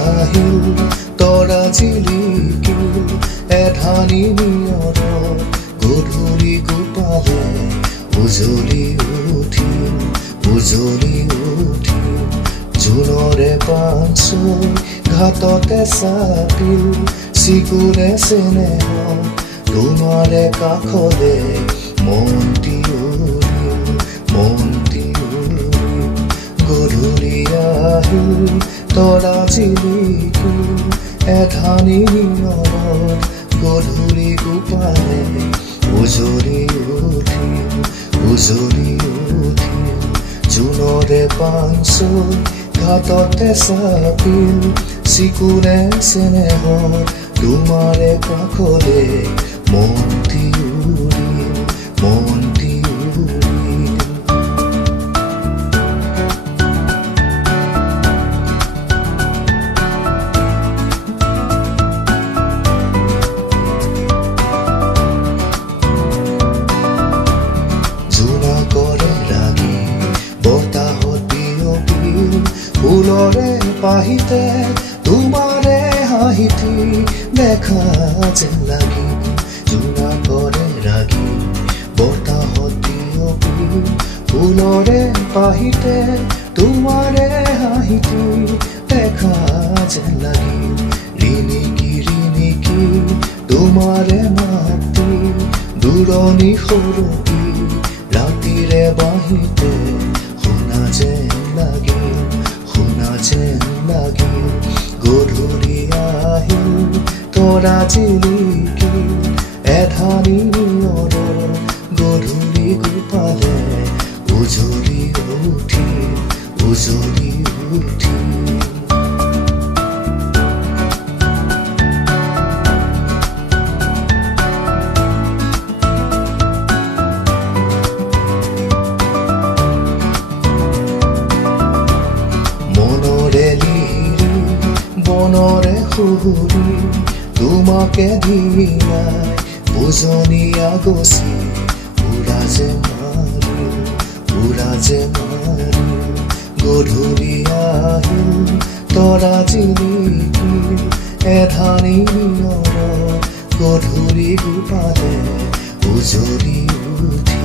আহিল তৰা জিলিকিল এধানি নিয়ৰত গধূলি গোপালে উজলি উঠিল জোনৰে পাঞ্চৈ ঘাটতে চাপিল চিকুৰে চেনেহ তোমাৰে কাষলে মন্তি উৰিল গধূলি আহিল তৰা জিলিকিল এধানি নিয়ৰত গধূলি গোপালে উজলি উঠিল জোনৰে পাঞ্চৈ ঘাটতে চাপিল চিকুৰে চেনেহ তোমাৰে কাষলে মন্তি উৰিল জোনাকৰে ৰাগি বতাহত বিয়পিল ফুলৰে পাহিতে তোমাৰে হাঁহিটি দেখা যেন লাগিল জোনাকৰে ৰাগি বতাহত বিয়পিল ফুলৰে পাহিতে তোমাৰে হাঁহিটি দেখা যেন লাগিল ৰিণিকি তোমাৰে মাতি দূৰণি সৰকি ৰাতিৰে বাহিতে শুনা যেন লাগিল গধূলি আহিল তৰা জিলিকিল এধানি নিয়ৰত গধূলি গোপালে উজলি উঠিল মনৰে লিৰি বনৰে সুহুৰি তোমাকে ধিয়াই বুজনীয়া গছি উৰা যে মাৰিল গধূলি আহিল তৰা জিলিকিল এধানি নিয়ৰত গধূলি গোপালে উজলি উঠিল